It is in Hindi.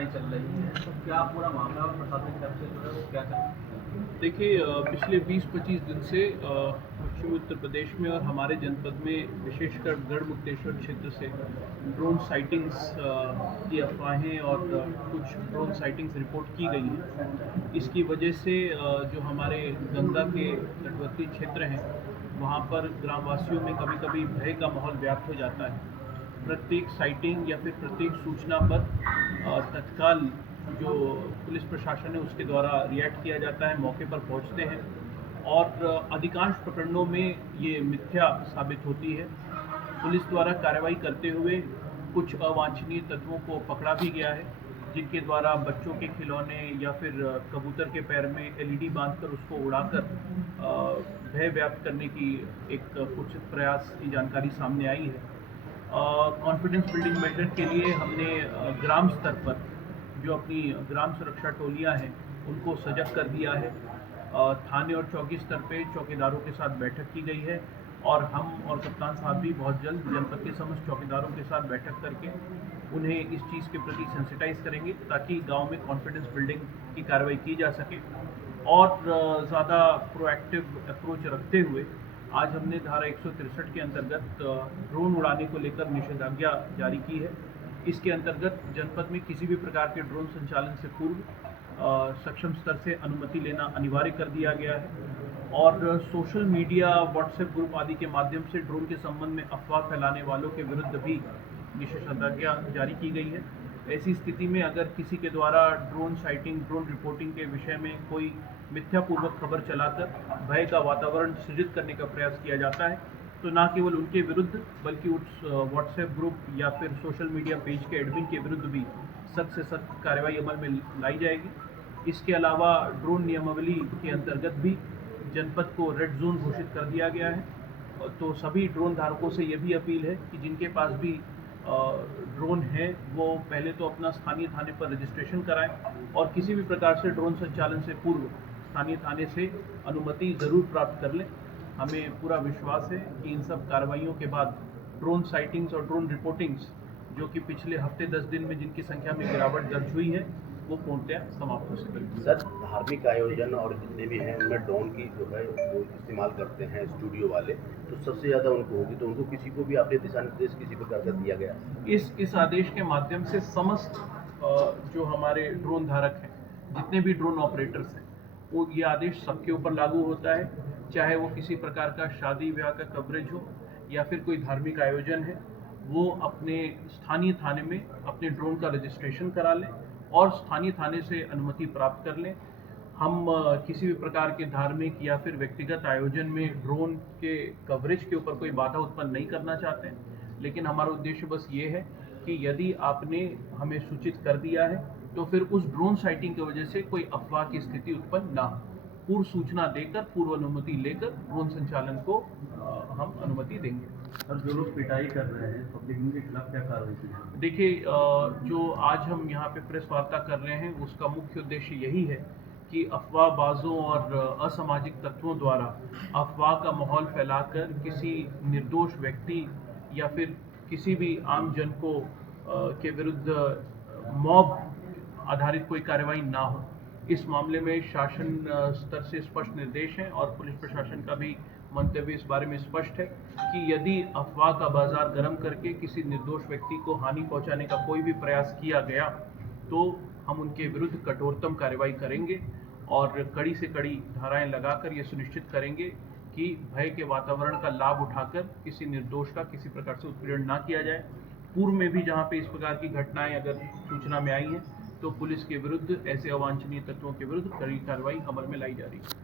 घटनाएं चल रही हैं, तो क्या पूरा मामला और प्रशासन की तरफ से जो है वो क्या कर? देखिए, पिछले 20-25 दिन से पश्चिमी उत्तर प्रदेश में और हमारे जनपद में विशेषकर गढ़मुक्तेश्वर क्षेत्र से ड्रोन साइटिंग्स की अफवाहें और कुछ ड्रोन साइटिंग्स रिपोर्ट की गई हैं। इसकी वजह से जो हमारे गंगा के तटवर्ती क्षेत्र हैं वहाँ पर ग्रामवासियों में कभी-कभी भय का माहौल व्याप्त हो जाता है। प्रत्येक साइटिंग या फिर प्रत्येक सूचना पर तत्काल जो पुलिस प्रशासन है उसके द्वारा रिएक्ट किया जाता है, मौके पर पहुंचते हैं और अधिकांश प्रकरणों में ये मिथ्या साबित होती है। पुलिस द्वारा कार्रवाई करते हुए कुछ अवांछनीय तत्वों को पकड़ा भी गया है, जिनके द्वारा बच्चों के खिलौने या फिर कबूतर के पैर में एलईडी बांधकर उसको उड़ाकर भय व्याप्त करने की एक कुछ प्रयास की जानकारी सामने आई है। कॉन्फिडेंस बिल्डिंग मेजर के लिए हमने ग्राम स्तर पर जो अपनी ग्राम सुरक्षा टोलियां हैं उनको सजग कर दिया है। थाने और चौकी स्तर पे चौकीदारों के साथ बैठक की गई है और हम और कप्तान साहब भी बहुत जल्द जनपद के समस्त चौकीदारों के साथ बैठक करके उन्हें इस चीज़ के प्रति सेंसिटाइज करेंगे ताकि गांव में कॉन्फिडेंस बिल्डिंग की कार्रवाई की जा सके। और ज़्यादा प्रोएक्टिव अप्रोच रखते हुए आज हमने धारा 163 के अंतर्गत ड्रोन उड़ाने को लेकर निषेधाज्ञा जारी की है। इसके अंतर्गत जनपद में किसी भी प्रकार के ड्रोन संचालन से पूर्व सक्षम स्तर से अनुमति लेना अनिवार्य कर दिया गया है और सोशल मीडिया, व्हाट्सएप ग्रुप आदि के माध्यम से ड्रोन के संबंध में अफवाह फैलाने वालों के विरुद्ध भी निषेधाज्ञा जारी की गई है। ऐसी स्थिति में अगर किसी के द्वारा ड्रोन साइटिंग, ड्रोन रिपोर्टिंग के विषय में कोई मिथ्यापूर्वक खबर चलाकर भय का वातावरण सृजित करने का प्रयास किया जाता है तो न केवल उनके विरुद्ध बल्कि उस व्हाट्सएप ग्रुप या फिर सोशल मीडिया पेज के एडमिन के विरुद्ध भी सख्त से सख्त कार्रवाई अमल में लाई जाएगी। इसके अलावा ड्रोन नियमावली के अंतर्गत भी जनपद को रेड जोन घोषित कर दिया गया है। तो सभी ड्रोन धारकों से यह भी अपील है कि जिनके पास भी ड्रोन है वो पहले तो अपना स्थानीय थाने पर रजिस्ट्रेशन कराएं और किसी भी प्रकार से ड्रोन संचालन से पूर्व स्थानीय थाने से अनुमति ज़रूर प्राप्त कर लें। हमें पूरा विश्वास है कि इन सब कार्रवाइयों के बाद ड्रोन साइटिंग्स और ड्रोन रिपोर्टिंग्स जो कि पिछले हफ्ते 10 दिन में जिनकी संख्या में गिरावट दर्ज हुई है वो पूर्णतः समाप्त हो सकेगी। सर, धार्मिक आयोजन और जितने भी हैं उनमें ड्रोन की जो है वो इस्तेमाल करते हैं स्टूडियो वाले, तो सबसे ज़्यादा उनको होगी, तो उनको किसी को भी आपने दिशा निर्देश किसी प्रकार का दिया गया? इस आदेश के माध्यम से समस्त जो हमारे ड्रोन धारक हैं, जितने भी ड्रोन ऑपरेटर्स हैं, वो ये आदेश सबके ऊपर लागू होता है, चाहे वो किसी प्रकार का शादी ब्याह का कवरेज हो या फिर कोई धार्मिक आयोजन है, वो अपने स्थानीय थाने में अपने ड्रोन का रजिस्ट्रेशन करा लें और स्थानीय थाने से अनुमति प्राप्त कर लें। हम किसी भी प्रकार के धार्मिक या फिर व्यक्तिगत आयोजन में ड्रोन के कवरेज के ऊपर कोई बाधा उत्पन्न नहीं करना चाहते हैं, लेकिन हमारा उद्देश्य बस ये है कि यदि आपने हमें सूचित कर दिया है तो फिर उस ड्रोन साइटिंग की वजह से कोई अफवाह की स्थिति उत्पन्न ना हो। पूर्व सूचना देकर, पूर्व अनुमति लेकर ड्रोन संचालन को हम अनुमति देंगे। और जो लोग पिटाई कर रहे हैं पब्लिक, उनके खिलाफ क्या कार्रवाई की? देखिए, जो आज हम यहाँ पे प्रेस वार्ता कर रहे हैं उसका मुख्य उद्देश्य यही है कि अफवाहबाजों और असामाजिक तत्वों द्वारा अफवाह का माहौल फैलाकर किसी निर्दोष व्यक्ति या फिर किसी भी आम जन को के विरुद्ध मॉब आधारित कोई कार्रवाई ना हो। इस मामले में शासन स्तर से स्पष्ट निर्देश हैं और पुलिस प्रशासन का भी मंतव्य इस बारे में स्पष्ट है कि यदि अफवाह का बाजार गर्म करके किसी निर्दोष व्यक्ति को हानि पहुंचाने का कोई भी प्रयास किया गया तो हम उनके विरुद्ध कठोरतम कार्रवाई करेंगे और कड़ी से कड़ी धाराएं लगाकर ये सुनिश्चित करेंगे कि भय के वातावरण का लाभ उठाकर किसी निर्दोष का किसी प्रकार से उत्पीड़न ना किया जाए। पूर्व में भी जहाँ पे इस प्रकार की घटनाएं अगर सूचना में आई हैं तो पुलिस के विरुद्ध, ऐसे अवांछनीय तत्वों के विरुद्ध कड़ी कार्रवाई अमल में लाई जा रही है।